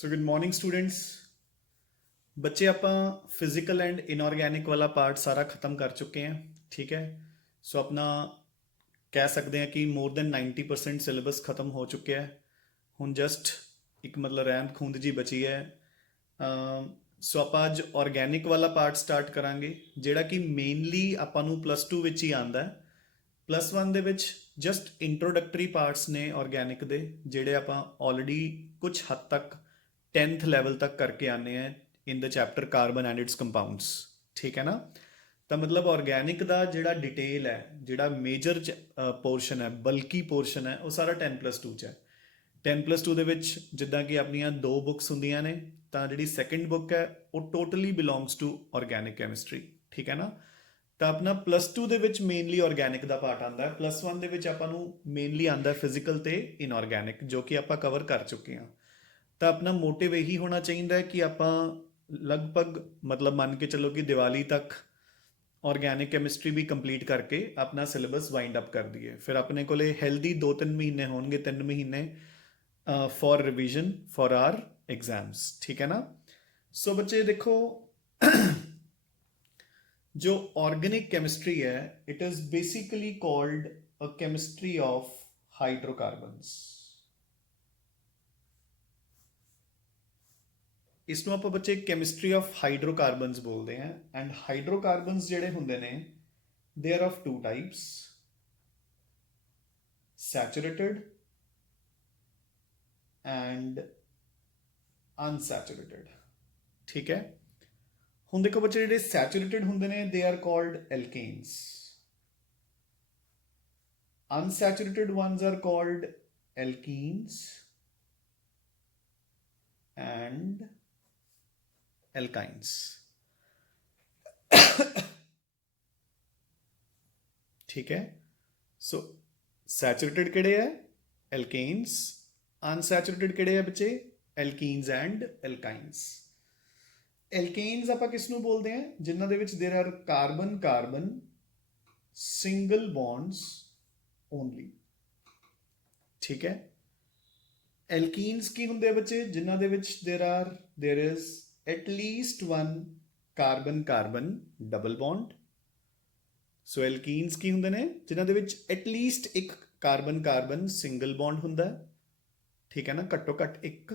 So good morning students. बच्चे ਆਪਾਂ physical and inorganic वाला पार्ट सारा ख़त्म कर चुके हैं। ठीक है। सो अपना कह सकते हैं कि मोर देन 90% सिलेबस ख़त्म हो चुके हैं। ਹੁਣ ਜਸਟ ਇੱਕ ਮਤਲਬ ਰਹਿੰਦ ਖੂੰਦ ਜੀ ਬਚੀ ਹੈ। ਸੋ ਆਪਾਂ ਅੱਜ ਆਰਗੈਨਿਕ ਵਾਲਾ ਪਾਰਟ ਸਟਾਰਟ ਕਰਾਂਗੇ, ਜਿਹੜਾ ਕਿ ਮੇਨਲੀ ਆਪਾਂ ਨੂੰ +2 ਵਿੱਚ ਹੀ ਆਂਦਾ ਹੈ। +1 ਦੇ ਵਿੱਚ ਜਸਟ ਇੰਟਰੋਡਕਟਰੀ ਪਾਰਟਸ ਨੇ ਆਰਗੈਨਿਕ ਦੇ, ਜਿਹੜੇ ਆਪਾਂ ਆਲਰੇਡੀ ਕੁਝ ਹੱਦ ਤੱਕ 10th ਲੈਵਲ ਤੱਕ ਕਰਕੇ ਆਨੇ ਆ in the chapter carbon and its compounds. ਠੀਕ ਹੈ ਨਾ। ਤਾਂ ਮਤਲਬ ਆਰਗੈਨਿਕ ਦਾ ਜਿਹੜਾ ਡਿਟੇਲ ਹੈ, ਜਿਹੜਾ ਮੇਜਰ ਪੋਰਸ਼ਨ ਹੈ, ਬਲਕੀ ਪੋਰਸ਼ਨ ਹੈ, ਉਹ ਸਾਰਾ 10+2 ਚ ਹੈ। 10+2 ਦੇ ਵਿੱਚ ਜਿੱਦਾਂ ਕਿ ਆਪਣੀਆਂ 2 ਬੁੱਕਸ ਹੁੰਦੀਆਂ ਨੇ, ਤਾਂ ਜਿਹੜੀ ਸੈਕੰਡ ਬੁੱਕ ਹੈ ਉਹ totally belongs to organic chemistry. ਠੀਕ ਹੈ ਨਾ। ਤਾਂ ਆਪਣਾ +2 ਦੇ ਵਿੱਚ ਮੇਨਲੀ ਆਰਗੈਨਿਕ ਦਾ ਪਾਰਟ ਆਉਂਦਾ ਹੈ। +1 ਦੇ ਵਿੱਚ ਆਪਾਂ ਨੂੰ ਮੇਨਲੀ ਆਉਂਦਾ ਫਿਜ਼ੀਕਲ ਤੇ ਇਨਆਰਗੈਨਿਕ, ਜੋ ਕਿ ਆਪਾਂ ਕਵਰ ਕਰ ਚੁੱਕੇ ਹਾਂ। ਤਾਂ ਆਪਣਾ ਮੋਟਿਵ ਇਹੀ ਹੋਣਾ ਚਾਹੀਦਾ ਹੈ ਕਿ ਆਪਾਂ ਲਗਭਗ ਮਤਲਬ ਮੰਨ ਕੇ ਚੱਲੋ ਕਿ ਦੀਵਾਲੀ ਤੱਕ ਆਰਗੈਨਿਕ ਕੈਮਿਸਟਰੀ ਵੀ ਕੰਪਲੀਟ ਕਰਕੇ ਆਪਣਾ ਸਿਲੇਬਸ ਵਾਈਂਡ ਅਪ ਕਰ ਦਈਏ। ਫਿਰ ਆਪਣੇ ਕੋਲੇ ਹੈਲਦੀ 2-3 ਮਹੀਨੇ ਹੋਣਗੇ, 3 ਮਹੀਨੇ for revision for our exams. ठीक है ना। सो बच्चे देखो, जो ऑर्गेनिक केमिस्ट्री है it is basically called a chemistry of hydrocarbons. इसनों आप बच्चे केमिस्ट्री ऑफ हाइड्रोकार्बन्स बोलते हैं। एंड हाइड्रोकार्बन्स जेडे हुंदे ने they are of 2 types, saturated and unsaturated. ठीक है। ਹੁਣ ਦੇਖੋ ਬੱਚੇ, ਜਿਹੜੇ ਸੈਚੂਰੇਟਡ ਹੁੰਦੇ ਨੇ they are called alkanes, unsaturated ones are called alkenes and alkynes. ठीक है। सो सैचूरेटेड ਕਿਹੜੇ ਹੈ? ਐਲਕੇਨਸ। ਅਨਸੈਚੂਰੇਟਡ ਕਿਹੜੇ ਆ ਬੱਚੇ? ਐਲਕੀਨਸ ਐਂਡ ਐਲਕਾइंस। ਐਲਕੇਨਸ ਆਪਾਂ ਕਿਸ ਨੂੰ ਬੋਲਦੇ ਆ? ਜਿਨ੍ਹਾਂ ਦੇ ਵਿੱਚ there are carbon carbon single bonds only. ਠੀਕ ਹੈ। ਐਲਕੀਨਸ ਕੀ ਹੁੰਦੇ ਆ ਬੱਚੇ? ਜਿਨ੍ਹਾਂ ਦੇ ਵਿੱਚ there is at least 1 carbon carbon double bond. So alkenes ਕੀ ਹੁੰਦੇ ਨੇ? ਜਿਨ੍ਹਾਂ ਦੇ ਵਿੱਚ ਐਟਲੀਸਟ ਇੱਕ ਕਾਰਬਨ ਕਾਰਬਨ ਸਿੰਗਲ ਬੌਂਡ ਹੁੰਦਾ ਹੈ। ठीक है ना, घट्टो घट एक।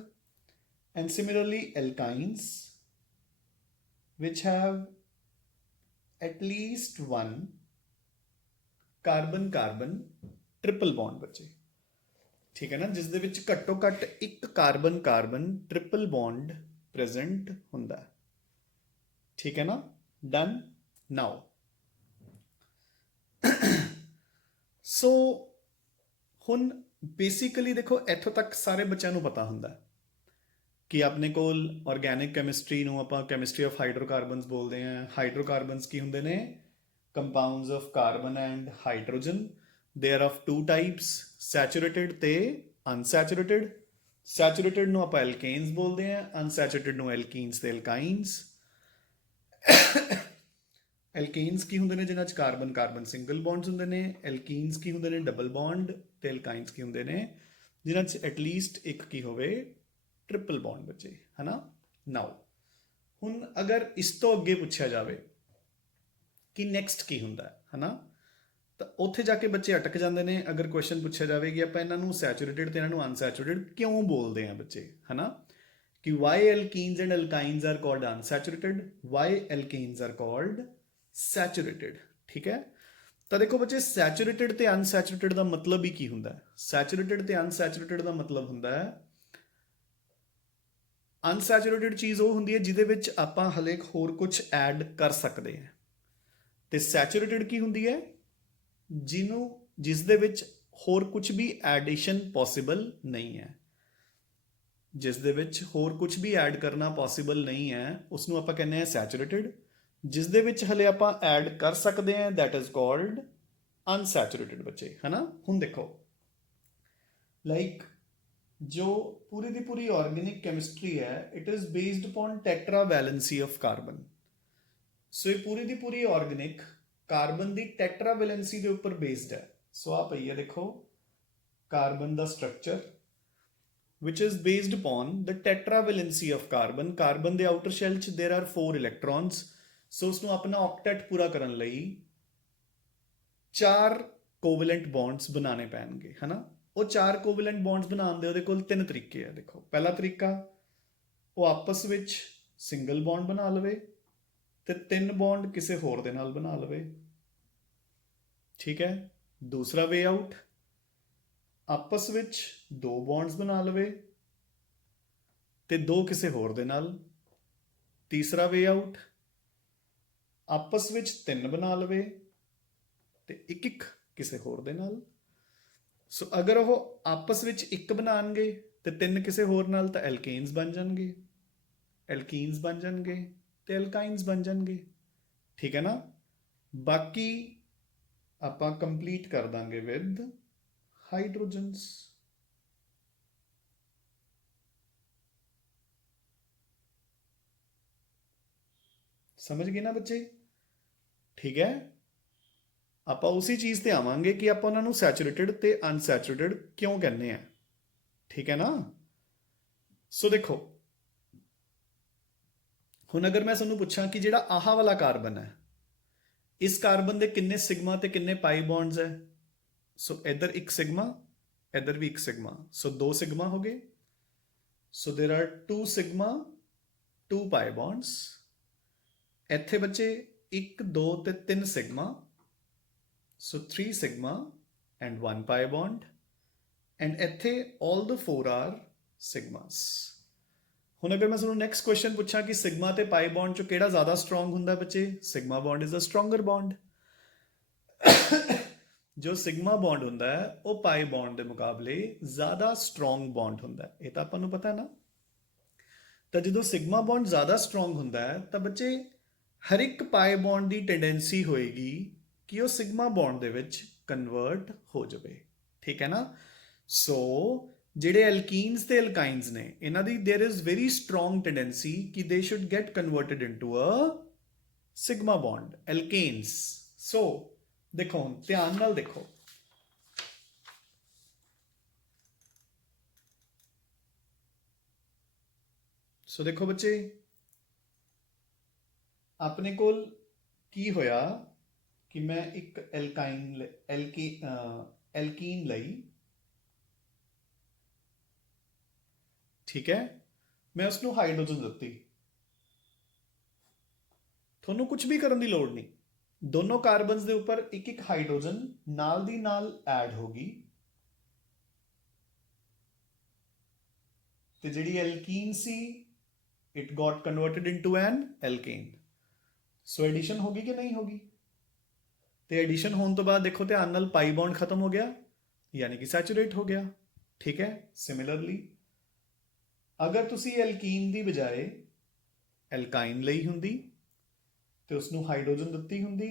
And similarly alkynes which have at least 1 carbon carbon triple bond बच्चे। ठीक है ना, जिस दे विच घट्टो घट एक carbon carbon triple bond present हुंदा। ठीक है ना। डन। नाउ सो हुन बेसिकली देखो, इत्थों तक सारे बच्चों को पता होंगे कि अपने कोल ऑर्गेनिक कैमिस्ट्री नूं आपां कैमिस्ट्री ऑफ हाइड्रोकार्बन्स बोलते हैं। हाइड्रोकार्बन्स की होंगे ने? Compounds of carbon and hydrogen. They are of 2 types, saturated ते अनसैचूरेटेड। सैचूरेटेड नूं आपां एल्केन्स बोलते हैं, अनसैचूरेटेड नूं एल्कीन्स ते एल्काइंस। एल्केन्स की होंगे ने? जिन्हां च कार्बन कार्बन सिंगल बॉन्ड्स होंगे ने। एल्कीन्स की होंगे ने? Double bond. ते एल्काइंस की होंगे ने? जिन्हां च एटलीस्ट एक की होवे ट्रिपल बॉन्ड बच्चे, है ना। नाउ हुण अगर इस तो अगे पूछा जाए कि नैक्सट की हुंदा है ना, तो उत्थे जाके बच्चे अटक जाते हैं। अगर क्वेश्चन पूछा जाए कि आप इन्हों सैचूरेटेड तो इन्हों अनसैचूरेटेड क्यों बोलते हैं बच्चे, है ना, कि why alkenes and alkynes are called unsaturated, why alkanes are called saturated. ठीक है। तो देखो बच्चे, सैचूरेटेड ते अनसैचूरेटेड का मतलब ही की हुंदा है? सैचूरेटेड ते अनसैचूरेटेड का मतलब हुंदा है, अनसैचूरेटेड चीज़ वो हुंदी है जिहदे विच आपां हले होर कुछ ऐड कर सकते हैं, ते सैचूरेटेड की हुंदी है? जिस दे विच होर कुछ भी एडिशन पॉसिबल नहीं है। जिस दे विच होर कुछ भी ऐड करना पॉसिबल नहीं है उसनूं आपां कहने हैं सैचूरेटेड। जिस दे विच हले आपां ऐड कर सकते हैं दैट इज कॉल्ड अनसैचूरेटेड बच्चे, है ना। हुण देखो, लाइक जो पूरी दी पूरी ऑर्गेनिक केमिस्ट्री है it is based upon tetravalency of carbon. So ये पूरी दी पूरी ऑर्गेनिक कार्बन की टेट्रा वैलेंसी के उपर बेस्ड है। सो आप पई है देखो कार्बन का structure, which is based upon the tetravalency of carbon. Carbon ਦੇ outer shell 'ਚ there are 4 electrons. So ਉਸ ਨੂੰ ਆਪਣਾ octet ਪੂਰਾ ਕਰਨ ਲਈ 4 ਕੋਵੈਲੈਂਟ ਬੌਂਡਸ ਬਣਾਉਣੇ ਪੈਣਗੇ, ਹਨਾ। ਉਹ 4 ਕੋਵੈਲੈਂਟ ਬੌਂਡਸ ਬਣਾਉਣ ਦੇ ਉਹਦੇ ਕੋਲ 3 ਤਰੀਕੇ ਆ। ਦੇਖੋ, ਪਹਿਲਾ ਤਰੀਕਾ, ਉਹ ਆਪਸ ਵਿੱਚ ਸਿੰਗਲ ਬੌਂਡ ਬਣਾ ਲਵੇ ਤੇ 3 ਬੌਂਡ ਕਿਸੇ ਹੋਰ ਦੇ ਨਾਲ ਬਣਾ ਲਵੇ, ਠੀਕ ਹੈ। ਦੂਸਰਾ ਵੇ ਆਊਟ, ਆਪਸ ਵਿੱਚ 2 ਬੌਂਡਸ ਬਣਾ ਲਵੇ ਤੇ 2 ਕਿਸੇ ਹੋਰ ਦੇ ਨਾਲ। ਤੀਸਰਾ ਵੇ ਆਊਟ, ਆਪਸ ਵਿੱਚ 3 ਬਣਾ ਲਵੇ ਤੇ ਇੱਕ ਕਿਸੇ ਹੋਰ ਦੇ ਨਾਲ। ਸੋ ਅਗਰ ਉਹ ਆਪਸ ਵਿੱਚ 1 ਬਣਾਉਣਗੇ ਤੇ 3 ਕਿਸੇ ਹੋਰ ਨਾਲ, ਤਾਂ ਐਲਕੇਨਸ ਬਣ ਜਾਣਗੇ, ਐਲਕੀਨਸ ਬਣ ਜਾਣਗੇ ਤੇ ਐਲਕਾਈਨਸ ਬਣ ਜਾਣਗੇ, ਠੀਕ ਹੈ ਨਾ। ਬਾਕੀ ਆਪਾਂ ਕੰਪਲੀਟ ਕਰ ਦਾਂਗੇ ਵਿਦ ਹਾਈਡਰੋਜਨਸ। ਸਮਝ ਗਏ ਨਾ ਬੱਚੇ? ਠੀਕ ਹੈ। ਆਪਾਂ ਉਸੇ ਚੀਜ਼ ਤੇ ਆਵਾਂਗੇ ਕਿ ਆਪਾਂ ਉਹਨਾਂ ਨੂੰ ਸੈਚੂਰੇਟਿਡ ਤੇ ਅਨਸੈਚੂਰੇਟਿਡ ਕਿਉਂ ਕਹਿੰਦੇ ਆ, ਠੀਕ ਹੈ ਨਾ। ਸੋ ਦੇਖੋ, ਹੁਣ ਅਗਰ ਮੈਂ ਤੁਹਾਨੂੰ ਪੁੱਛਾਂ ਕਿ ਜਿਹੜਾ ਆਹ ਵਾਲਾ ਕਾਰਬਨ ਹੈ, ਇਸ ਕਾਰਬਨ ਦੇ ਕਿੰਨੇ ਸਿਗਮਾ ਤੇ ਕਿੰਨੇ ਪਾਈ ਬੌਂਡਸ ਹੈ? ਸੋ ਇੱਧਰ 1 ਸਿਗਮਾ, ਇੱਧਰ ਵੀ 1 ਸਿਗਮਾ, ਸੋ 2 ਸਿਗਮਾ ਹੋ ਗਏ। So there are 2 sigma 2 pi bonds. ਇੱਥੇ ਬੱਚੇ 1 2 ਤੇ 3 sigma, so 3 sigma and 1 pi bond. And ਇੱਥੇ all the 4 are ਸਿਗਮਾਸ। ਹੁਣ ਅਗਰ ਮੈਂ ਤੁਹਾਨੂੰ ਨੈਕਸਟ ਕੁਐਸਚਨ ਪੁੱਛਾਂ ਕਿ ਸਿਗਮਾ ਤੇ ਪਾਈ ਬੌਂਡ ਚੋਂ ਕਿਹੜਾ ਜ਼ਿਆਦਾ ਸਟਰੋਂਗ ਹੁੰਦਾ ਬੱਚੇ? Sigma bond is a stronger bond. ਜੋ ਸਿਗਮਾ ਬੌਂਡ ਹੁੰਦਾ ਹੈ ਉਹ ਪਾਈ ਬੌਂਡ ਦੇ ਮੁਕਾਬਲੇ ਜ਼ਿਆਦਾ ਸਟਰੋਂਗ ਬੌਂਡ ਹੁੰਦਾ ਹੈ, ਇਹ ਤਾਂ ਆਪਾਂ ਨੂੰ ਪਤਾ ਹੈ ਨਾ। ਤਾਂ ਜਦੋਂ ਸਿਗਮਾ ਬੌਂਡ ਜ਼ਿਆਦਾ ਸਟਰੋਂਗ ਹੁੰਦਾ ਹੈ ਤਾਂ ਬੱਚੇ ਹਰ ਇੱਕ ਪਾਈ ਬੌਂਡ ਦੀ ਟੈਂਡੈਂਸੀ ਹੋਏਗੀ ਕਿ ਉਹ ਸਿਗਮਾ ਬੌਂਡ ਦੇ ਵਿੱਚ ਕਨਵਰਟ ਹੋ ਜਾਵੇ, ਠੀਕ ਹੈ ਨਾ। ਸੋ ਜਿਹੜੇ ਐਲਕੀਨਸ ਤੇ ਐਲਕਾਈਨਸ ਨੇ, ਇਹਨਾਂ ਦੀ there is very strong tendency कि they should get converted into a sigma bond, alkanes. So देखो, ध्यान नाल देखो, सो देखो बच्चे, अपने कोल की होया कि मैं एक एल्कीन लई, ठीक है, मैं उसनू हाइड्रोजन ਦਿੱਤੀ। ਤੁਹਾਨੂੰ ਕੁਝ ਵੀ ਕਰਨ ਦੀ ਲੋੜ ਨਹੀਂ, ਦੋਨੋਂ ਕਾਰਬਨਸ ਦੇ ਉੱਪਰ ਇੱਕ ਇੱਕ ਹਾਈਡਰੋਜਨ ਨਾਲ ਦੀ ਨਾਲ ਐਡ ਹੋਗੀ ਤੇ ਜਿਹੜੀ ਐਲਕੀਨ ਸੀ it got converted into an alkane. So addition ਹੋਗੀ ਕਿ ਨਹੀਂ ਹੋਗੀ? ਤੇ ਐਡੀਸ਼ਨ ਹੋਣ ਤੋਂ ਬਾਅਦ ਦੇਖੋ ਧਿਆਨ ਨਾਲ, ਪਾਈ ਬੌਂਡ ਖਤਮ ਹੋ ਗਿਆ, ਯਾਨੀ ਕਿ ਸੈਚੂਰੇਟ ਹੋ ਗਿਆ, ਠੀਕ ਹੈ। ਸਿਮਿਲਰਲੀ ਅਗਰ ਤੁਸੀਂ ਐਲਕੀਨ ਦੀ ਬਜਾਏ ਐਲਕਾਈਨ ਲਈ ਹੁੰਦੀ ਤੇ ਉਸਨੂੰ ਹਾਈਡਰੋਜਨ ਦਿੱਤੀ ਹੁੰਦੀ,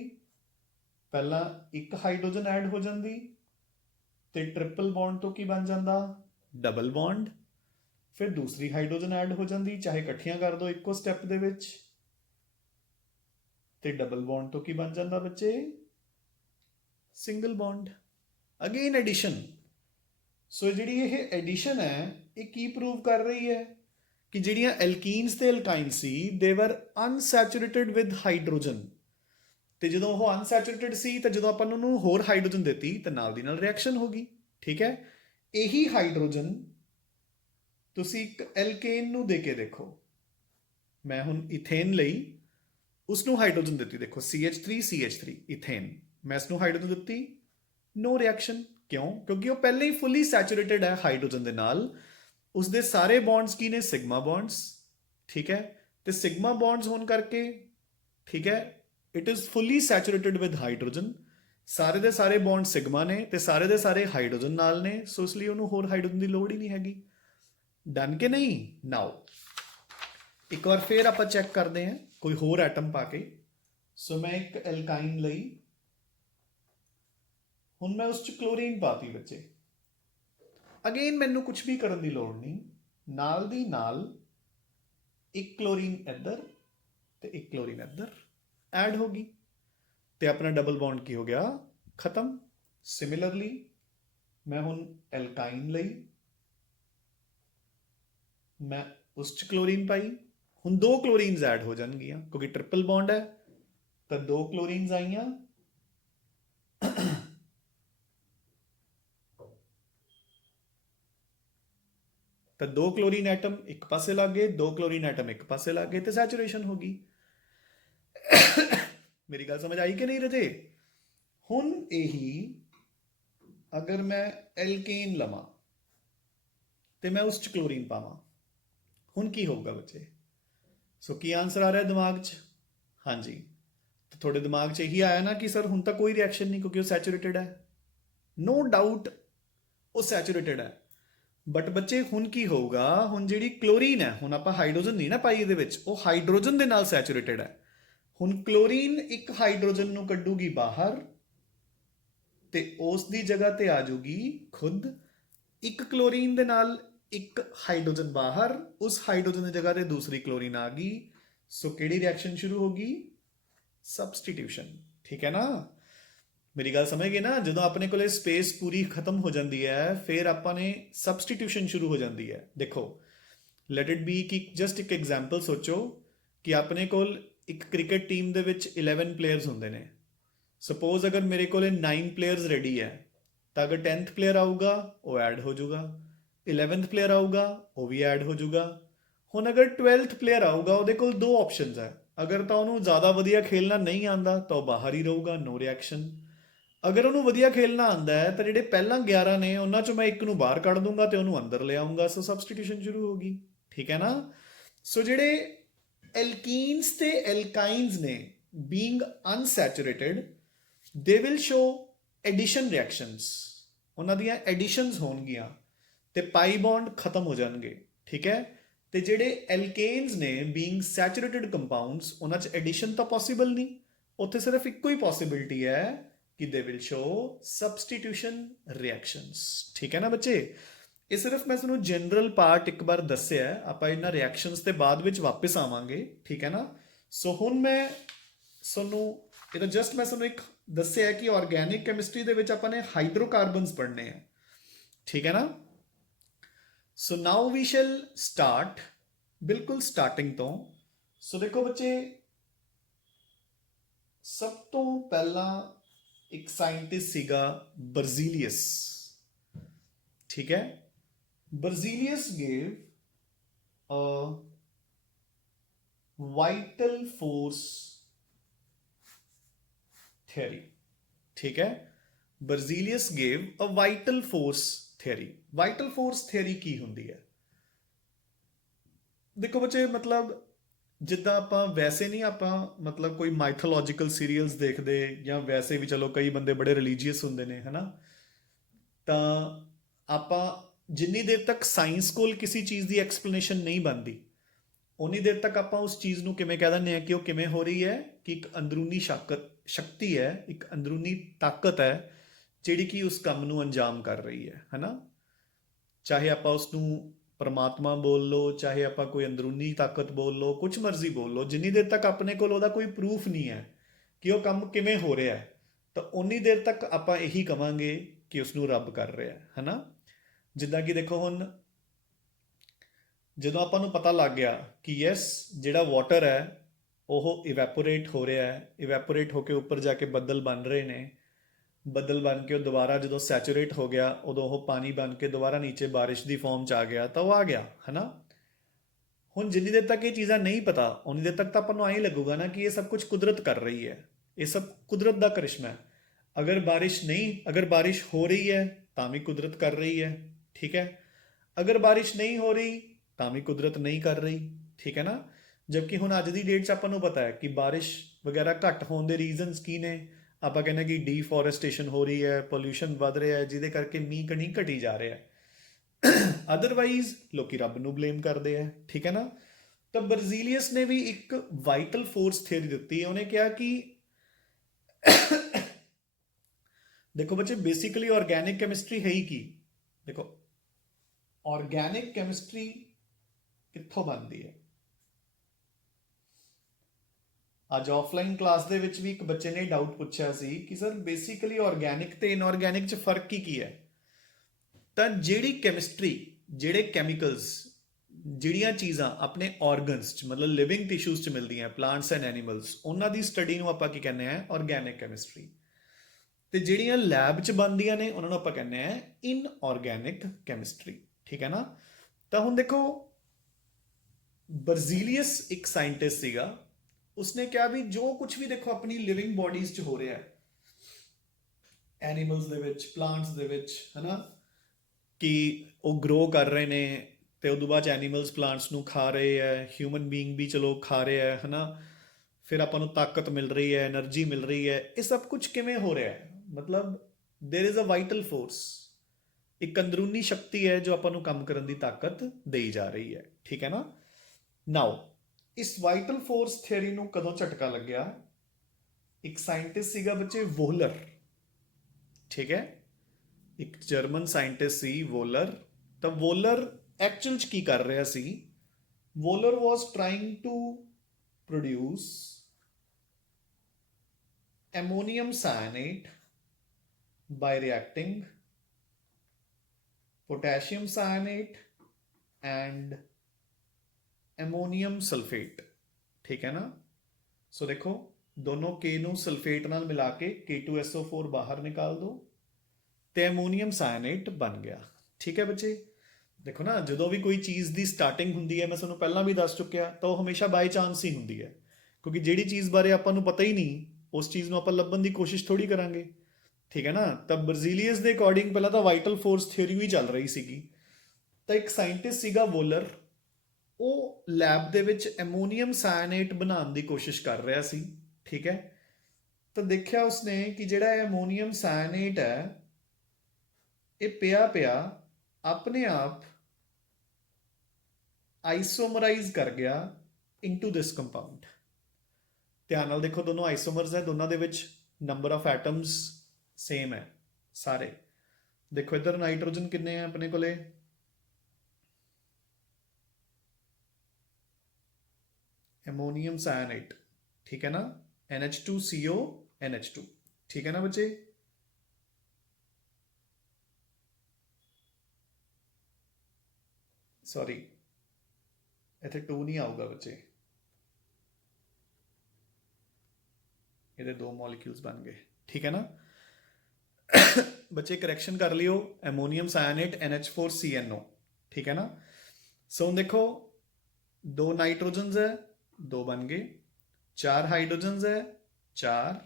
ਪਹਿਲਾਂ ਇੱਕ ਹਾਈਡਰੋਜਨ ਐਡ ਹੋ ਜਾਂਦੀ ਤੇ ਟ੍ਰਿਪਲ ਬੌਂਡ ਤੋਂ ਕੀ ਬਣ ਜਾਂਦਾ? Double bond. ਫਿਰ ਦੂਸਰੀ ਹਾਈਡਰੋਜਨ ਐਡ ਹੋ ਜਾਂਦੀ, ਚਾਹੇ ਇਕੱਠੀਆਂ ਕਰ ਦੋ ਇੱਕੋ ਸਟੈਪ ਦੇ ਵਿੱਚ, ਤੇ ਡਬਲ ਬੌਂਡ ਤੋਂ ਕੀ ਬਣ ਜਾਂਦਾ ਬੱਚੇ? Single bond. Again addition. So ਜਿਹੜੀ ਇਹ ਐਡੀਸ਼ਨ ਹੈ ਇਹ ਕੀ ਪ੍ਰੂਵ ਕਰ ਰਹੀ ਹੈ ਕਿ ਜਿਹੜੀਆਂ ਐਲਕੀਨਸ ਤੇ ਐਲਕਾਈਨ ਸੀ ਦੇ ਵਰ ਅਨਸੈਚੂਰੇਟਿਡ ਵਿਦ ਹਾਈਡਰੋਜਨ, ਤੇ ਜਦੋਂ ਉਹ ਅਨਸੈਚੂਰੇਟਿਡ ਸੀ ਤਾਂ ਜਦੋਂ ਆਪਾਂ ਉਹਨੂੰ ਹੋਰ ਹਾਈਡਰੋਜਨ ਦਿੱਤੀ ਤਾਂ ਨਾਲ ਦੀ ਨਾਲ ਰਿਐਕਸ਼ਨ ਹੋ ਗਈ, ਠੀਕ ਹੈ। ਇਹੀ ਹਾਈਡਰੋਜਨ ਤੁਸੀਂ ਇੱਕ ਐਲਕੇਨ ਨੂੰ ਦੇ ਕੇ ਦੇਖੋ, ਮੈਂ ਹੁਣ ਇਥੇਨ ਲਈ ਉਸਨੂੰ ਹਾਈਡਰੋਜਨ ਦਿੱਤੀ, ਦੇਖੋ CH3 ਇਥੇਨ, ਮੈਂ ਇਸਨੂੰ ਹਾਈਡਰੋਜਨ ਦਿੱਤੀ, ਨੋ ਰਿਐਕਸ਼ਨ। ਕਿਉਂ? ਕਿਉਂਕਿ ਉਹ ਪਹਿਲੇ ਹੀ ਫੁੱਲੀ ਸੈਚੂਰੇਟਿਡ ਹੈ ਹਾਈਡਰੋਜਨ ਦੇ ਨਾਲ। ਉਸਦੇ ਸਾਰੇ ਬੌਂਡਸ ਕੀ ਨੇ? ਸਿਗਮਾ ਬੌਂਡਸ, ਠੀਕ ਹੈ। ਤੇ ਸਿਗਮਾ ਬੌਂਡਸ ਹੋਣ ਕਰਕੇ, ਠੀਕ ਹੈ, it is fully saturated with hydrogen. ਸਾਰੇ ਦੇ ਸਾਰੇ ਬੌਂਡ ਸਿਗਮਾ ਨੇ ਤੇ ਸਾਰੇ ਦੇ ਸਾਰੇ ਹਾਈਡਰੋਜਨ ਨਾਲ ਨੇ, ਸੋ ਇਸ ਲਈ ਉਹਨੂੰ ਹੋਰ ਹਾਈਡਰੋਜਨ ਦੀ ਲੋੜ ਹੀ ਨਹੀਂ ਹੈਗੀ। ਡਨ ਕਿ ਨਹੀਂ? ਨਾਓ ਇੱਕ ਵਾਰ ਫੇਰ ਆਪਾਂ ਚੈੱਕ ਕਰਦੇ ਹਾਂ ਕੋਈ ਹੋਰ ਐਟਮ ਪਾ ਕੇ। ਸੋ ਮੈਂ ਇੱਕ ਐਲਕਾਈਨ ਲਈ, ਹੁਣ ਮੈਂ ਉਸ 'ਚ ਕਲੋਰੀਨ ਪਾਤੀ ਬੱਚੇ। ਅਗੇਨ ਮੈਨੂੰ ਕੁਝ ਵੀ ਕਰਨ ਦੀ ਲੋੜ ਨਹੀਂ, ਨਾਲ ਦੀ ਨਾਲ ਇੱਕ ਕਲੋਰੀਨ ਇੱਧਰ ਤੇ ਇੱਕ ਕਲੋਰੀਨ ਇੱਧਰ ਐਡ ਹੋ ਗਈ ਤੇ ਆਪਣਾ ਡਬਲ ਬੌਂਡ ਕੀ ਹੋ ਗਿਆ? ਖਤਮ। ਸਿਮਿਲਰਲੀ ਮੈਂ ਹੁਣ ਐਲਕਾਈਨ ਲਈ ਮੈਂ ਉਸ ਚ ਕਲੋਰੀਨ ਪਾਈ, ਹੁਣ ਦੋ ਕਲੋਰੀਨਸ ਐਡ ਹੋ ਜਾਣਗੀਆਂ ਕਿਉਂਕਿ ਟ੍ਰਿਪਲ ਬੌਂਡ ਹੈ, ਤਾਂ ਦੋ ਕਲੋਰੀਨਸ ਆਈਆਂ, ਤਾਂ ਦੋ ਕਲੋਰੀਨ ਐਟਮ ਇੱਕ ਪਾਸੇ ਲੱਗ ਗਏ, ਦੋ ਕਲੋਰੀਨ ਐਟਮ ਇੱਕ ਪਾਸੇ ਲੱਗ ਗਏ, ਤੇ ਸੈਚੂਰੇਸ਼ਨ ਹੋ ਗਈ। ਮੇਰੀ ਗੱਲ ਸਮਝ ਆਈ ਕਿ ਨਹੀਂ ਰਜੇ? ਹੁਣ ਇਹੀ ਅਗਰ ਮੈਂ ਐਲਕੇਨ ਲਵਾਂ ਤੇ ਮੈਂ ਉਸ ਚ ਕਲੋਰੀਨ ਪਾਵਾਂ, ਹੁਣ ਕੀ ਹੋਊਗਾ ਬੱਚੇ? ਸੋ ਕੀ ਆਨਸਰ ਆ ਰਿਹਾ ਦਿਮਾਗ 'ਚ? ਹਾਂਜੀ, ਤੇ ਤੁਹਾਡੇ ਦਿਮਾਗ 'ਚ ਇਹੀ ਆਇਆ ਨਾ ਕਿ ਸਰ ਹੁਣ ਤਾਂ ਕੋਈ ਰਿਐਕਸ਼ਨ ਨਹੀਂ ਕਿਉਂਕਿ ਉਹ ਸੈਚੂਰੇਟਡ ਹੈ। ਨੋ ਡਾਊਟ ਉਹ ਸੈਚੂਰੇਟਡ ਹੈ, ਬਟ ਬੱਚੇ ਹੁਣ ਕੀ ਹੋਊਗਾ? ਹੁਣ ਜਿਹੜੀ ਕਲੋਰੀਨ ਹੈ, ਹੁਣ ਆਪਾਂ ਹਾਈਡਰੋਜਨ ਨਹੀਂ ਨਾ ਪਾਈ ਇਹਦੇ ਵਿੱਚ, ਉਹ ਹਾਈਡਰੋਜਨ ਦੇ ਨਾਲ ਸੈਚੂਰੇਟਡ ਹੈ। ਹੁਣ ਕਲੋਰੀਨ ਇੱਕ ਹਾਈਡਰੋਜਨ ਨੂੰ ਕੱਢੂਗੀ ਬਾਹਰ ਤੇ ਉਸ ਦੀ ਜਗ੍ਹਾ ਤੇ ਆ ਜਾਊਗੀ ਖੁਦ ਇੱਕ ਕਲੋਰੀਨ ਦੇ ਨਾਲ ਇੱਕ ਹਾਈਡਰੋਜਨ ਬਾਹਰ, ਉਸ ਹਾਈਡਰੋਜਨ ਦੀ ਜਗ੍ਹਾ ਤੇ ਦੂਸਰੀ ਕਲੋਰੀਨ ਆ ਗਈ। ਸੋ ਕਿਹੜੀ ਰਿਐਕਸ਼ਨ ਸ਼ੁਰੂ ਹੋਗੀ? ਸਬਸਟੀਟਿਊਸ਼ਨ। ਠੀਕ ਹੈ ਨਾ? ਮੇਰੀ ਗੱਲ ਸਮਝ ਗਏ ਨਾ? ਜਦੋਂ ਆਪਣੇ ਕੋਲੇ ਸਪੇਸ ਪੂਰੀ ਖਤਮ ਹੋ ਜਾਂਦੀ ਹੈ, ਫਿਰ ਆਪਾਂ ਨੇ ਸਬਸਟੀਟਿਊਸ਼ਨ ਸ਼ੁਰੂ ਹੋ ਜਾਂਦੀ ਹੈ। ਦੇਖੋ, ਲੈਟ ਇਟ ਬੀ ਕਿ ਜਸਟ ਇੱਕ ਐਗਜ਼ਾਮਪਲ ਸੋਚੋ ਕਿ ਆਪਣੇ ਕੋਲ ਇੱਕ ਕ੍ਰਿਕਟ ਟੀਮ ਦੇ ਵਿੱਚ 11 ਪਲੇਅਰਸ ਹੁੰਦੇ ਨੇ। ਸਪੋਜ਼ ਅਗਰ ਮੇਰੇ ਕੋਲੇ 9 ਪਲੇਅਰਸ ਰੈਡੀ ਹੈ, ਤਾਂ ਅਗਰ 10th ਪਲੇਅਰ ਆਊਗਾ ਉਹ ਐਡ ਹੋ ਜਾਊਗਾ, 11th ਪਲੇਅਰ ਆਊਗਾ ਉਹ ਵੀ ਐਡ ਹੋ ਜਾਊਗਾ। ਹੁਣ ਅਗਰ 12th ਪਲੇਅਰ ਆਊਗਾ, ਉਹਦੇ ਕੋਲ ਦੋ ਆਪਸ਼ਨਸ ਹੈ। ਅਗਰ ਤਾਂ ਉਹਨੂੰ ਜ਼ਿਆਦਾ ਵਧੀਆ ਖੇਲਣਾ ਨਹੀਂ ਆਉਂਦਾ ਤਾਂ ਉਹ ਬਾਹਰ ਹੀ ਰਹੂਗਾ, ਨੋ ਰਿਐਕਸ਼ਨ। ਅਗਰ ਉਹਨੂੰ ਵਧੀਆ ਖੇਲਣਾ ਆਉਂਦਾ ਹੈ ਤਾਂ ਜਿਹੜੇ ਪਹਿਲਾਂ 11 ਨੇ ਉਹਨਾਂ ਚੋਂ ਮੈਂ ਇੱਕ ਨੂੰ ਬਾਹਰ ਕੱਢ ਦੂੰਗਾ ਤੇ ਉਹਨੂੰ ਅੰਦਰ ਲੈ ਆਉਂਗਾ। ਸੋ ਸਬਸਟੀਟਿਊਸ਼ਨ ਸ਼ੁਰੂ ਹੋ ਗਈ। ਠੀਕ ਹੈ ਨਾ? ਸੋ ਜਿਹੜੇ ਐਲਕੀਨਸ ਤੇ ਐਲਕਾਈਨਸ ਨੇ, being ਅਨਸੈਚੂਰੇਟਡ, they will show edition reactions. ਉਹਨਾਂ ਦੀਆਂ ਐਡੀਸ਼ਨਸ ਹੋਣਗੀਆਂ ਤੇ ਪਾਈ ਬੌਂਡ ਖਤਮ ਹੋ ਜਾਣਗੇ। ਠੀਕ ਹੈ? ਤੇ ਜਿਹੜੇ ਐਲਕੇਨਸ ਨੇ, ਬੀਇੰਗ ਸੈਚੂਰੇਟਡ ਕੰਪਾਊਂਡਸ, ਉਹਨਾਂ 'ਚ ਐਡੀਸ਼ਨ ਤਾਂ ਪੋਸੀਬਲ ਨਹੀਂ। ਉੱਥੇ ਸਿਰਫ ਇੱਕੋ ਹੀ ਪੋਸੀਬਿਲਿਟੀ ਹੈ ਕਿ they will show substitution reactions. ਠੀਕ ਹੈ ਨਾ ਬੱਚੇ? ਇਹ ਸਿਰਫ ਮੈਂ ਤੁਹਾਨੂੰ ਜਨਰਲ ਪਾਰਟ ਇੱਕ ਵਾਰ ਦੱਸਿਆ, ਆਪਾਂ ਇਹਨਾਂ ਰਿਐਕਸ਼ਨਸ ਤੇ ਬਾਅਦ ਵਿੱਚ ਵਾਪਸ ਆਵਾਂਗੇ। ਠੀਕ ਹੈ ਨਾ? ਸੋ ਹੁਣ ਮੈਂ ਤੁਹਾਨੂੰ ਇਹਦਾ ਜਸਟ ਮੈਂ ਤੁਹਾਨੂੰ ਇੱਕ ਦੱਸਿਆ ਕਿ ਆਰਗੈਨਿਕ ਕੈਮਿਸਟਰੀ ਦੇ ਵਿੱਚ ਆਪਾਂ ਨੇ ਹਾਈਡਰੋਕਾਰਬਨਸ ਪੜ੍ਹਨੇ ਆ। ਠੀਕ ਹੈ ਨਾ? ਸੋ ਨਾਓ ਵੀ ਸ਼ੈਲ ਸਟਾਰਟ, ਬਿਲਕੁਲ ਸਟਾਰਟਿੰਗ ਤੋਂ। ਸੋ ਦੇਖੋ ਬੱਚੇ, ਸਭ ਤੋਂ ਪਹਿਲਾਂ ਇੱਕ ਸਾਇੰਟਿਸਟ ਸੀਗਾ ਬਰਜ਼ੀਲੀਅਸ। ਠੀਕ ਹੈ? Berzelius gave a vital force theory. ਠੀਕ ਹੈ? Berzelius gave a vital force theory. Vital force theory ਕੀ ਹੁੰਦੀ ਹੈ? ਦੇਖੋ ਬੱਚੇ, ਮਤਲਬ ਜਿੱਦਾਂ ਆਪਾਂ ਵੈਸੇ ਨਹੀਂ, ਆਪਾਂ ਮਤਲਬ ਕੋਈ ਮਾਈਥੋਲੋਜੀਕਲ ਸੀਰੀਅਲਸ ਦੇਖਦੇ, ਜਾਂ ਵੈਸੇ ਵੀ ਚਲੋ ਕਈ ਬੰਦੇ ਬੜੇ ਰਿਲੀਜੀਅਸ ਹੁੰਦੇ ਨੇ, ਹਨਾ? ਤਾਂ ਆਪਾਂ ਜਿੰਨੀ ਦੇਰ ਤੱਕ ਸਾਇੰਸ ਕੋਲ ਕਿਸੇ ਚੀਜ਼ ਦੀ ਐਕਸਪਲੇਨੇਸ਼ਨ ਨਹੀਂ ਬਣਦੀ, ਉਨੀ ਦੇਰ ਤੱਕ ਆਪਾਂ ਉਸ ਚੀਜ਼ ਨੂੰ ਕਿਵੇਂ ਕਹਿ ਦਿੰਦੇ ਆ ਕਿ ਉਹ ਕਿਵੇਂ ਹੋ ਰਹੀ ਹੈ, ਕਿ ਇੱਕ ਅੰਦਰੂਨੀ ਸ਼ਕਤੀ ਹੈ, ਇੱਕ ਅੰਦਰੂਨੀ ਤਾਕਤ ਹੈ ਜਿਹੜੀ ਕਿ ਉਸ ਕੰਮ ਨੂੰ ਅੰਜਾਮ ਕਰ ਰਹੀ ਹੈ, ਹਨਾ? ਚਾਹੇ ਆਪਾਂ ਉਸ ਨੂੰ ਪਰਮਾਤਮਾ ਬੋਲ ਲਓ, ਚਾਹੇ ਆਪਾਂ ਕੋਈ ਅੰਦਰੂਨੀ ਤਾਕਤ ਬੋਲ ਲਓ, ਕੁਝ ਮਰਜ਼ੀ ਬੋਲ ਲਓ, ਜਿੰਨੀ ਦੇਰ ਤੱਕ ਆਪਣੇ ਕੋਲ ਉਹਦਾ ਕੋਈ ਪ੍ਰੂਫ ਨਹੀਂ ਹੈ ਕਿ ਉਹ ਕੰਮ ਕਿਵੇਂ ਹੋ ਰਿਹਾ ਹੈ, ਤਾਂ ਉਨੀ ਦੇਰ ਤੱਕ ਆਪਾਂ ਇਹੀ ਕਵਾਂਗੇ ਕਿ ਉਸ ਨੂੰ ਰੱਬ ਕਰ ਰਿਹਾ ਹੈ, ਹਨਾ? ਜਿੱਦਾਂ ਕਿ ਦੇਖੋ, ਹੁਣ ਜਦੋਂ ਆਪਾਂ ਨੂੰ ਪਤਾ ਲੱਗ ਗਿਆ ਕਿ ਯੈਸ, ਜਿਹੜਾ ਵਾਟਰ ਹੈ ਉਹ ਇਵੈਪੋਰੇਟ ਹੋ ਰਿਹਾ ਹੈ, ਇਵੈਪੋਰੇਟ ਹੋ ਕੇ ਉੱਪਰ ਜਾ ਕੇ ਬੱਦਲ ਬਣ ਰਹੇ ਨੇ, ਬੱਦਲ ਬਣ ਕੇ ਉਹ ਦੁਬਾਰਾ ਜਦੋਂ ਸੈਚੂਰੇਟ ਹੋ ਗਿਆ, ਉਦੋਂ ਉਹ ਪਾਣੀ ਬਣ ਕੇ ਦੁਬਾਰਾ ਨੀਚੇ ਬਾਰਿਸ਼ ਦੀ ਫਾਰਮ 'ਚ ਆ ਗਿਆ, ਤਾਂ ਉਹ ਆ ਗਿਆ, ਹਨਾ? ਹੁਣ ਜਿੰਨੀ ਦੇਰ ਤੱਕ ਇਹ ਚੀਜ਼ਾਂ ਨਹੀਂ ਪਤਾ, ਉਨੀ ਦੇਰ ਤੱਕ ਤਾਂ ਆਪਾਂ ਨੂੰ ਐਂ ਲੱਗੂਗਾ ਨਾ ਕਿ ਇਹ ਸਭ ਕੁਝ ਕੁਦਰਤ ਕਰ ਰਹੀ ਹੈ, ਇਹ ਸਭ ਕੁਦਰਤ ਦਾ ਕਰਿਸ਼ਮਾ ਹੈ। ਅਗਰ ਬਾਰਿਸ਼ ਹੋ ਰਹੀ ਹੈ ਤਾਂ ਵੀ ਕੁਦਰਤ ਕਰ ਰਹੀ ਹੈ। ਠੀਕ ਹੈ? ਅਗਰ ਬਾਰਿਸ਼ ਨਹੀਂ ਹੋ ਰਹੀ ਤਾਂ ਵੀ ਕੁਦਰਤ ਨਹੀਂ ਕਰ ਰਹੀ। ਠੀਕ ਹੈ ਨਾ? ਜਦਕਿ ਹੁਣ ਅੱਜ ਦੀ ਡੇਟ 'ਚ ਆਪਾਂ ਨੂੰ ਪਤਾ ਹੈ ਕਿ ਬਾਰਿਸ਼ ਵਗੈਰਾ ਘੱਟ ਹੋਣ ਦੇ ਰੀਜ਼ਨਸ ਕੀ ਨੇ। ਆਪਾਂ ਕਹਿੰਦੇ ਕਿ ਡੀਫੋਰੈਸਟੇਸ਼ਨ ਹੋ ਰਹੀ ਹੈ, ਪੋਲਿਊਸ਼ਨ ਵੱਧ ਰਿਹਾ ਹੈ, ਜਿਹਦੇ ਕਰਕੇ ਮੀਂਹ ਕਣੀ ਘਟੀ ਜਾ ਰਿਹਾ ਹੈ। ਅਦਰਵਾਈਜ਼ ਲੋਕੀ ਰੱਬ ਨੂੰ ਬਲੇਮ ਕਰਦੇ ਆ। ਠੀਕ ਹੈ ਨਾ? ਤਾਂ ਬਰਜ਼ੀਲੀਅਸ ਨੇ ਵੀ ਇੱਕ ਵਾਈਟਲ ਫੋਰਸ ਥਿਊਰੀ ਦਿੱਤੀ। ਉਹਨੇ ਕਿਹਾ ਕਿ ਦੇਖੋ ਬੱਚੇ, ਬੇਸਿਕਲੀ ਆਰਗੈਨਿਕ ਕੈਮਿਸਟਰੀ ਹੈ ਹੀ ਕੀ? ਦੇਖੋ, ਆਰਗੈਨਿਕ ਕੈਮਿਸਟਰੀ ਕਿੱਥੋਂ ਬਣਦੀ ਹੈ? ਅੱਜ ਆਫਲਾਈਨ ਕਲਾਸ ਦੇ ਵਿੱਚ ਵੀ ਇੱਕ ਬੱਚੇ ਨੇ ਡਾਊਟ ਪੁੱਛਿਆ ਸੀ ਕਿ ਸਰ ਬੇਸਿਕਲੀ ਆਰਗੈਨਿਕ ਤੇ ਇਨਆਰਗੈਨਿਕ 'ਚ ਫਰਕ ਕੀ ਹੈ? ਤਾਂ ਜਿਹੜੀ ਕੈਮਿਸਟਰੀ, ਜਿਹੜੇ ਕੈਮੀਕਲਸ ਜਿਹੜੀਆਂ ਚੀਜ਼ਾਂ ਆਪਣੇ ਆਰਗਨਸ ਚ ਮਤਲਬ ਲਿਵਿੰਗ ਟਿਸ਼ੂਜ਼ ਚ ਮਿਲਦੀਆਂ ਪਲਾਂਟਸ ਐਂਡ ਐਨੀਮਲਸ, ਉਹਨਾਂ ਦੀ ਸਟੱਡੀ ਨੂੰ ਆਪਾਂ ਕੀ ਕਹਿੰਦੇ ਆ, ਆਰਗੈਨਿਕ ਕੈਮਿਸਟਰੀ। ਤੇ ਜਿਹੜੀਆਂ ਲੈਬ ਚ ਬਣਦੀਆਂ ਨੇ ਉਹਨਾਂ ਨੂੰ ਆਪਾਂ ਕਹਿੰਦੇ ਆ ਇਨਆਰਗੈਨਿਕ ਕੈਮਿਸਟਰੀ। ਠੀਕ ਹੈ ਨਾ। ਤਾਂ ਹੁਣ ਦੇਖੋ, ਬਰਜ਼ੀਲੀਅਸ ਇੱਕ ਸਾਇੰਟਿਸਟ ਸੀਗਾ, ਉਸਨੇ ਕਿਹਾ ਵੀ ਜੋ ਕੁਝ ਵੀ ਦੇਖੋ ਆਪਣੀ ਲਿਵਿੰਗ ਬੋਡੀਜ਼ 'ਚ ਹੋ ਰਿਹਾ ਹੈ, ਐਨੀਮਲਸ ਦੇ ਵਿੱਚ, ਪਲਾਂਟਸ ਦੇ ਵਿੱਚ, ਹਨਾ, ਕਿ ਉਹ ਗਰੋ ਕਰ ਰਹੇ ਨੇ ਤੇ ਉਦੋਂ ਬਾਅਦ ਐਨੀਮਲਸ ਪਲਾਂਟਸ ਨੂੰ ਖਾ ਰਹੇ ਹੈ, ਹਿਊਮਨ ਬੀਇੰਗ ਵੀ ਚਲੋ ਖਾ ਰਹੇ ਹੈ, ਹਨਾ, ਫਿਰ ਆਪਾਂ ਨੂੰ ਤਾਕਤ ਮਿਲ ਰਹੀ ਹੈ, એનર્ਜੀ ਮਿਲ ਰਹੀ ਹੈ। ਇਹ ਸਭ ਕੁਝ ਕਿਵੇਂ ਹੋ ਰਿਹਾ ਹੈ? ਮਤਲਬ there is a vital force, ਇੱਕ ਅੰਦਰੂਨੀ ਸ਼ਕਤੀ ਹੈ ਜੋ ਆਪਾਂ ਨੂੰ ਕੰਮ ਕਰਨ ਦੀ ਤਾਕਤ ਦੇਈ ਜਾ ਰਹੀ ਹੈ। ਠੀਕ ਹੈ ਨਾ। ਨਾਓ, ਇਸ ਵਾਈਟਲ ਫੋਰਸ ਥਿਊਰੀ ਨੂੰ ਕਦੋਂ ਝਟਕਾ ਲੱਗਿਆ? ਇੱਕ ਸਾਇੰਟਿਸਟ ਸੀਗਾ ਬੱਚੇ, ਵੋਹਲਰ। ਠੀਕ ਹੈ, ਇੱਕ ਜਰਮਨ ਸਾਇੰਟਿਸਟ ਸੀ ਵੋਲਰ। ਤਾਂ ਵੋਲਰ ਐਕਚੁਅਲ 'ਚ ਕੀ ਕਰ ਰਿਹਾ ਸੀ? Wohler was trying to produce ammonium cyanide by reacting potassium cyanide and ammonium sulfate। ठीक है ना। सो देखो, दोनों K ਨੂੰ सल्फेट ਨਾਲ ਮਿਲਾ ਕੇ K2SO4 ਬਾਹਰ ਨਿਕਾਲ ਦੋ ਤੇ ਅਮੋਨੀਅਮ ਸਾਇਨਾਈਡ ਬਣ ਗਿਆ। ਠੀਕ ਹੈ ਬੱਚੇ। ਦੇਖੋ ਨਾ, ਜਦੋਂ ਵੀ ਕੋਈ ਚੀਜ਼ ਦੀ ਸਟਾਰਟਿੰਗ ਹੁੰਦੀ ਹੈ, ਮੈਂ ਤੁਹਾਨੂੰ ਪਹਿਲਾਂ ਵੀ ਦੱਸ ਚੁੱਕਿਆ, ਤਾਂ ਉਹ ਹਮੇਸ਼ਾ ਬਾਈ ਚਾਂਸ ਹੀ ਹੁੰਦੀ ਹੈ, ਕਿਉਂਕਿ ਜਿਹੜੀ ਚੀਜ਼ ਬਾਰੇ ਆਪਾਂ ਨੂੰ ਪਤਾ ਹੀ ਨਹੀਂ, ਉਸ ਚੀਜ਼ ਨੂੰ ਆਪਾਂ ਲੱਭਣ ਦੀ ਕੋਸ਼ਿਸ਼ ਥੋੜੀ ਕਰਾਂਗੇ। ਠੀਕ ਹੈ ਨਾ। ਤਾਂ ਬਰਜ਼ੀਲੀਅਸ ਦੇ ਅਕੋਰਡਿੰਗ ਪਹਿਲਾਂ ਤਾਂ ਵਾਈਟਲ ਫੋਰਸ ਥਿਊਰੀ ਵੀ ਚੱਲ ਰਹੀ ਸੀਗੀ। ਤਾਂ ਇੱਕ ਸਾਇੰਟਿਸਟ ਸੀਗਾ ਵੋਲਰ, ਉਹ ਲੈਬ ਦੇ ਵਿੱਚ ਐਮੋਨੀਅਮ ਸਾਇਨਾਈਡ ਬਣਾਉਣ ਦੀ ਕੋਸ਼ਿਸ਼ ਕਰ ਰਿਹਾ ਸੀ। ਠੀਕ ਹੈ। ਤਾਂ ਦੇਖਿਆ ਉਸਨੇ ਕਿ ਜਿਹੜਾ ਐਮੋਨੀਅਮ ਸਾਇਨਾਈਡ ਹੈ, ਇਹ ਪਿਆ ਪਿਆ ਆਪਣੇ ਆਪ ਆਈਸੋਮਰਾਈਜ਼ ਕਰ ਗਿਆ ਇਨਟੂ ਦਿਸ ਕੰਪਾਊਂਡ। ਧਿਆਨ ਨਾਲ ਦੇਖੋ, ਦੋਨੋਂ ਆਈਸੋਮਰਸ ਹੈ, ਦੋਨਾਂ ਦੇ ਵਿੱਚ ਨੰਬਰ ਆਫ ਐਟਮਸ ਸੇਮ ਹੈ ਸਾਰੇ। ਦੇਖੋ ਇੱਧਰ ਨਾਈਟ੍ਰੋਜਨ ਕਿੰਨੇ ਆ ਆਪਣੇ ਕੋਲੇ? ਐਮੋਨੀਅਮ ਸਾਇਨਾਈਡ। ਠੀਕ ਹੈ ਨਾ। NH2CO NH2। ਠੀਕ ਹੈ ਨਾ ਬੱਚੇ। ਸੌਰੀ, ਇੱਥੇ 2 ਨਹੀਂ ਆਊਗਾ ਬੱਚੇ, ਇਹਦੇ ਦੋ ਮੋਲੀਕਿਊਲਸ ਬਣ ਗਏ। ਠੀਕ ਹੈ ਨਾ ਬੱਚੇ, ਕਰੈਕਸ਼ਨ ਕਰ ਲਿਓ, ਐਮੋਨੀਅਮ ਸਾਇਨਾਈਡ NH4CNO। ਠੀਕ ਹੈ ਨਾ। ਸੋ ਹੁਣ ਦੇਖੋ, 2 ਨਾਈਟ੍ਰੋਜਨਸ ਹੈ, 2 ਬਣ ਗਏ, 4 ਹਾਈਡ੍ਰੋਜਨਸ ਹੈ, 4,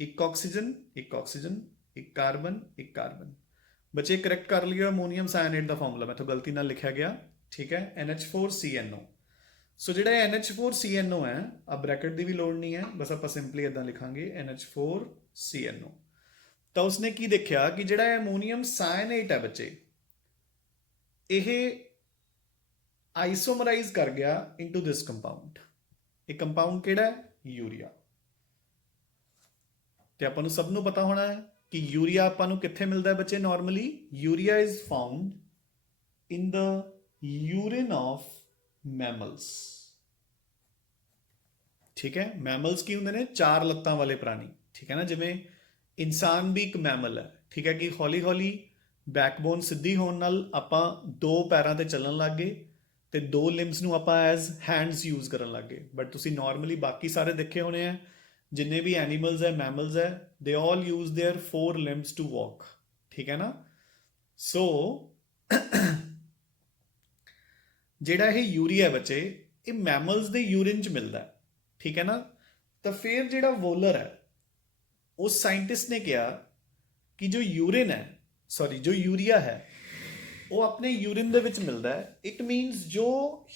1 ਆਕਸੀਜਨ, 1 ਆਕਸੀਜਨ, 1 ਕਾਰਬਨ, 1 ਕਾਰਬਨ। ਬੱਚੇ ਕਰੈਕਟ ਕਰ ਲਿਓ, ਐਮੋਨੀਅਮ ਸਾਇਨਾਈਡ ਦਾ ਫਾਰਮੂਲਾ ਮੈਥੋਂ ਗਲਤੀ ਨਾਲ ਲਿਖਿਆ ਗਿਆ। ਠੀਕ ਹੈ, NH4CNO। ਸੋ ਜਿਹੜਾ NH4CNO ਹੈ, ਆ ਬ੍ਰੈਕਟ ਦੀ ਵੀ ਲੋੜ ਨਹੀਂ ਹੈ, ਬਸ ਆਪਾਂ ਸਿੰਪਲੀ ਇਦਾਂ ਲਿਖਾਂਗੇ NH4CNO। ਤਾਂ ਉਸਨੇ ਕੀ ਦੇਖਿਆ ਕਿ ਜਿਹੜਾ ਐਮੋਨੀਅਮ ਸਾਇਨਾਈਡ ਹੈ ਬੱਚੇ, ਇਹ ਆਈਸੋਮਰਾਈਜ਼ ਕਰ ਗਿਆ ਇਨਟੂ ਦਿਸ ਕੰਪਾਊਂਡ। ਇਹ ਕੰਪਾਊਂਡ ਕਿਹੜਾ ਹੈ? ਯੂਰੀਆ। ਤੇ ਆਪਾਂ ਨੂੰ ਸਭ ਨੂੰ ਪਤਾ ਹੋਣਾ ਹੈ ਕਿ ਯੂਰੀਆ ਆਪਾਂ ਨੂੰ ਕਿੱਥੇ ਮਿਲਦਾ ਹੈ ਬੱਚੇ? Normally urea is found in the urine of mammals. ਠੀਕ ਹੈ। ਮੈਮਲਸ ਕੀ ਹੁੰਦੇ ਨੇ? 4 ਲੱਤਾਂ ਵਾਲੇ ਪ੍ਰਾਣੀ। ਠੀਕ ਹੈ ਨਾ। ਜਿਵੇਂ ਇਨਸਾਨ ਵੀ ਇੱਕ ਮੈਮਲ ਹੈ। ਠੀਕ ਹੈ, ਕਿ ਹੌਲੀ ਹੌਲੀ ਬੈਕਬੋਨ ਸਿੱਧੀ ਹੋਣ ਨਾਲ ਆਪਾਂ 2 ਪੈਰਾਂ ਤੇ ਚੱਲਣ ਲੱਗ ਗਏ ਤੇ 2 ਲਿੰਬਸ ਨੂੰ ਆਪਾਂ ਐਜ਼ ਹੈਂਡਸ ਯੂਜ਼ ਕਰਨ ਲੱਗ ਗਏ। ਬਟ ਤੁਸੀਂ ਨਾਰਮਲੀ ਬਾਕੀ ਸਾਰੇ ਦੇਖੇ ਹੋਣੇ ਆ, ਜਿੰਨੇ ਵੀ ਐਨੀਮਲਸ ਹੈ, ਮੈਮਲਸ ਹੈ, ਦੇ ਆਲ ਯੂਜ਼ देयर 4 ਲਿੰਬਸ ਟੂ ਵਾਕ। ਠੀਕ ਹੈ ਨਾ। ਸੋ ਜਿਹੜਾ ਇਹ ਯੂਰੀਆ ਬੱਚੇ, ਇਹ ਮੈਮਲਸ ਦੇ ਯੂਰਿਨ ਚ ਮਿਲਦਾ ਹੈ। ਠੀਕ ਹੈ ਨਾ। ਤਾਂ ਫਿਰ ਜਿਹੜਾ ਵੋਲਰ ਹੈ, ਉਸ ਸਾਇੰਟਿਸਟ ਨੇ ਕਿਹਾ ਕਿ ਜੋ ਯੂਰਿਨ ਹੈ, ਸੌਰੀ ਜੋ ਯੂਰੀਆ ਹੈ, ਉਹ ਆਪਣੇ ਯੂਰਿਨ ਦੇ ਵਿੱਚ ਮਿਲਦਾ ਹੈ। ਇਟ ਮੀਨਸ ਜੋ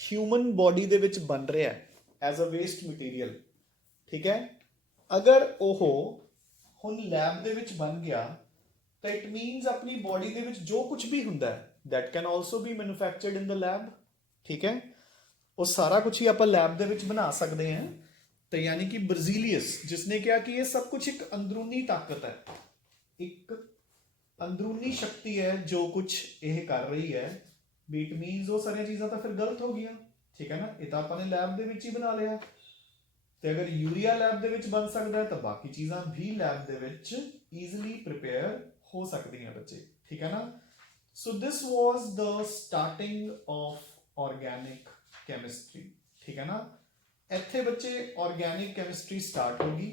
ਹਿਊਮਨ ਬੋਡੀ ਦੇ ਵਿੱਚ ਬਣ ਰਿਹਾ ਹੈ ਐਜ਼ ਅ ਵੇਸਟ ਮਟੀਰੀਅਲ। ਠੀਕ ਹੈ। ਅਗਰ ਉਹ ਹੁਣ ਲੈਬ ਦੇ ਵਿੱਚ ਬਣ ਗਿਆ ਤਾਂ ਇਟ ਮੀਨਸ ਆਪਣੀ ਬੋਡੀ ਦੇ ਵਿੱਚ ਜੋ ਕੁਝ ਵੀ ਹੁੰਦਾ ਹੈ, that can also B manufactured in the lab. ਠੀਕ ਹੈ। ਉਹ ਸਾਰਾ ਕੁਝ ਹੀ ਆਪਾਂ ਲੈਬ ਦੇ ਵਿੱਚ ਬਣਾ ਸਕਦੇ ਹਾਂ। ਤਾਂ ਯਾਨੀ ਕਿ ਬਰਜ਼ੀਲੀਅਸ ਜਿਸਨੇ ਕਿਹਾ ਕਿ ਇਹ ਸਭ ਕੁਝ ਇੱਕ ਅੰਦਰੂਨੀ ਤਾਕਤ ਹੈ, ਇੱਕ ਅੰਦਰੂਨੀ ਸ਼ਕਤੀ ਹੈ ਜੋ ਕੁਝ ਇਹ ਕਰ ਰਹੀ ਹੈ, ਵੀ ਇਟ ਮੀਨਸ ਉਹ ਸਾਰੀਆਂ ਚੀਜ਼ਾਂ ਤਾਂ ਫਿਰ ਗਲਤ ਹੋ ਗਈਆਂ। ਠੀਕ ਹੈ ਨਾ। ਇਹ ਤਾਂ ਆਪਾਂ ਨੇ ਲੈਬ ਦੇ ਵਿੱਚ ਹੀ ਬਣਾ ਲਿਆ, ਤੇ ਅਗਰ ਯੂਰੀਆ ਲੈਬ ਦੇ ਵਿੱਚ ਬਣ ਸਕਦਾ ਹੈ ਤਾਂ ਬਾਕੀ ਚੀਜ਼ਾਂ ਵੀ ਲੈਬ ਦੇ ਵਿੱਚ ਈਜ਼ੀਲੀ ਪ੍ਰਿਪੇਅਰ ਹੋ ਸਕਦੀਆਂ ਬੱਚੇ। ਠੀਕ ਹੈ ਨਾ। ਸੋ ਦਿਸ ਵਾਸ ਦ ਸਟਾਰਟਿੰਗ ਆਫ ਆਰਗੈਨਿਕ ਕੈਮਿਸਟਰੀ, ਠੀਕ ਹੈ ਨਾ। ਇੱਥੇ ਬੱਚੇ ਆਰਗੈਨਿਕ ਕੈਮਿਸਟਰੀ ਸਟਾਰਟ ਹੋ ਗਈ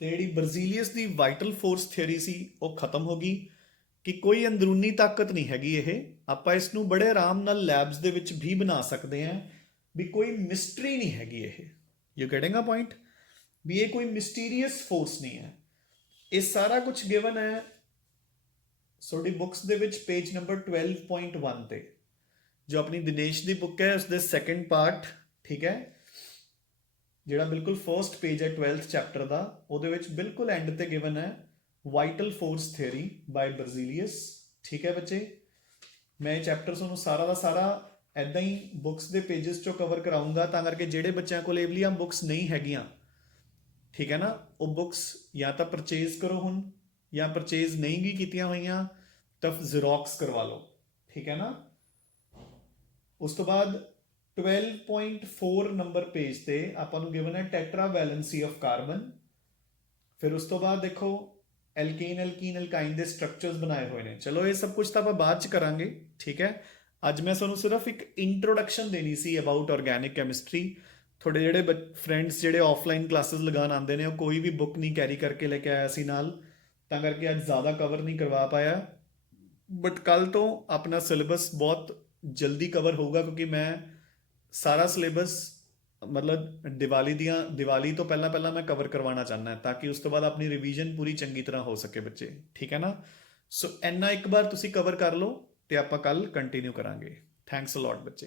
ਤੇ ਜਿਹੜੀ ਬਰਜ਼ੀਲੀਅਸ ਦੀ ਵਾਈਟਲ ਫੋਰਸ ਥਿਊਰੀ ਸੀ ਉਹ ਖਤਮ ਹੋ ਗਈ ਕਿ ਕੋਈ ਅੰਦਰੂਨੀ ਤਾਕਤ ਨਹੀਂ ਹੈਗੀ ਇਹ, ਆਪਾਂ ਇਸ ਨੂੰ ਬੜੇ ਆਰਾਮ ਨਾਲ ਲੈਬਸ ਦੇ ਵਿੱਚ ਵੀ ਬਣਾ ਸਕਦੇ ਹਾਂ, ਵੀ ਕੋਈ ਮਿਸਟਰੀ ਨਹੀਂ ਹੈਗੀ ਇਹ। ਯੂ ਗੈਟਿੰਗ ਅ ਪੁਆਇੰਟ, ਵੀ ਇਹ ਕੋਈ ਮਿਸਟੀਰੀਅਸ ਫੋਰਸ ਨਹੀਂ ਹੈ। ਇਹ ਸਾਰਾ ਕੁਝ ਗਿਵਨ ਹੈ ਤੁਹਾਡੀ ਬੁੱਕਸ ਦੇ ਵਿੱਚ ਪੇਜ ਨੰਬਰ 12.1 ਤੇ, ਜੋ ਆਪਣੀ ਦਿਨੇਸ਼ ਦੀ ਬੁੱਕ ਹੈ ਉਸਦੇ ਸੈਕੰਡ ਪਾਰਟ, ਠੀਕ ਹੈ, ਜਿਹੜਾ ਬਿਲਕੁਲ ਫਰਸਟ ਪੇਜ ਹੈ 12th ਚੈਪਟਰ ਦਾ, ਉਹਦੇ ਵਿੱਚ ਬਿਲਕੁਲ ਐਂਡ ਤੇ ਗਿਵਨ ਹੈ ਵਾਈਟਲ ਫੋਰਸ ਥਿਊਰੀ ਬਾਈ ਬਰਜ਼ੀਲੀਅਸ, ਠੀਕ ਹੈ ਬੱਚੇ। ਮੈਂ ਇਹ ਚੈਪਟਰ ਤੁਹਾਨੂੰ ਸਾਰਾ ਦਾ ਸਾਰਾ ਐਦਾਂ ਹੀ ਬੁੱਕਸ ਦੇ ਪੇजेस ਚੋਂ ਕਵਰ ਕਰਾਉਂਗਾ, ਤਾਂ ਕਰਕੇ ਜਿਹੜੇ ਬੱਚਿਆਂ ਕੋਲ ਇਹ ਵਾਲੀਆਂ ਬੁੱਕਸ ਨਹੀਂ ਹੈਗੀਆਂ, ਠੀਕ ਹੈ ਨਾ, ਉਹ ਬੁੱਕਸ ਜਾਂ ਤਾਂ ਪਰਚੇਜ਼ ਕਰੋ ਹੁਣ, ਜਾਂ ਪਰਚੇਜ਼ ਨਹੀਂ ਵੀ ਕੀਤੀਆਂ ਹੋਈਆਂ ਤਾਂ ਜ਼ੈਰੋਕਸ ਕਰਵਾ ਲਓ, ਠੀਕ ਹੈ ਨਾ। ਉਸ ਤੋਂ ਬਾਅਦ 12.4 ਨੰਬਰ ਪੇਜ ਤੇ ਆਪਾਂ ਨੂੰ ਗਿਵਨ ਹੈ ਟੈਟਰਾ ਵੈਲੈਂਸੀ ਆਫ ਕਾਰਬਨ। ਫਿਰ ਉਸ ਤੋਂ ਬਾਅਦ ਦੇਖੋ ਐਲਕੇਨ ਐਲਕੀਨ ਐਲਕਾਈਨ ਦੇ ਸਟਰਕਚਰਸ ਬਣਾਏ ਹੋਏ ਨੇ। ਚਲੋ ਇਹ ਸਭ ਕੁਝ ਤਾਂ ਆਪਾਂ ਬਾਅਦ ਚ ਕਰਾਂਗੇ, ਠੀਕ ਹੈ। ਅੱਜ ਮੈਂ ਤੁਹਾਨੂੰ ਸਿਰਫ ਇੱਕ ਇੰਟਰੋਡਕਸ਼ਨ ਦੇਣੀ ਸੀ ਅਬਾਊਟ ਆਰਗੈਨਿਕ ਕੈਮਿਸਟਰੀ। ਤੁਹਾਡੇ ਜਿਹੜੇ ਫਰੈਂਡਸ ਜਿਹੜੇ ਆਫਲਾਈਨ ਕਲਾਸਿਸ ਲਗਾਉਣ ਆਉਂਦੇ ਨੇ ਉਹ ਕੋਈ ਵੀ ਬੁੱਕ ਨਹੀਂ ਕੈਰੀ ਕਰਕੇ ਲੈ ਕੇ ਆਇਆ ਸੀ ਨਾਲ, ਤਾਂ ਕਰਕੇ ਅੱਜ ਜ਼ਿਆਦਾ ਕਵਰ ਨਹੀਂ ਕਰਵਾ ਪਾਇਆ, ਬਟ ਕੱਲ ਤੋਂ ਆਪਣਾ ਸਿਲੇਬਸ ਬਹੁਤ ਜਲਦੀ ਕਵਰ ਹੋਊਗਾ, ਕਿਉਂਕਿ ਮੈਂ ਸਾਰਾ ਸਿਲੇਬਸ ਮਤਲਬ ਦੀਵਾਲੀ ਤੋਂ ਪਹਿਲਾਂ ਪਹਿਲਾਂ ਮੈਂ ਕਵਰ ਕਰਵਾਉਣਾ ਚਾਹੁੰਦਾ, ਤਾਂ ਕਿ ਉਸ ਤੋਂ ਬਾਅਦ ਆਪਣੀ ਰਿਵੀਜ਼ਨ ਪੂਰੀ ਚੰਗੀ ਤਰ੍ਹਾਂ ਹੋ ਸਕੇ ਬੱਚੇ, ਠੀਕ ਹੈ ਨਾ। ਸੋ ਇੰਨਾ ਇੱਕ ਵਾਰ ਤੁਸੀਂ ਕਵਰ ਕਰ ਲਓ ਤੇ ਆਪਾਂ ਕੱਲ ਕੰਟੀਨਿਊ ਕਰਾਂਗੇ। ਥੈਂਕਸ ਅ ਲੋਟ ਬੱਚੇ।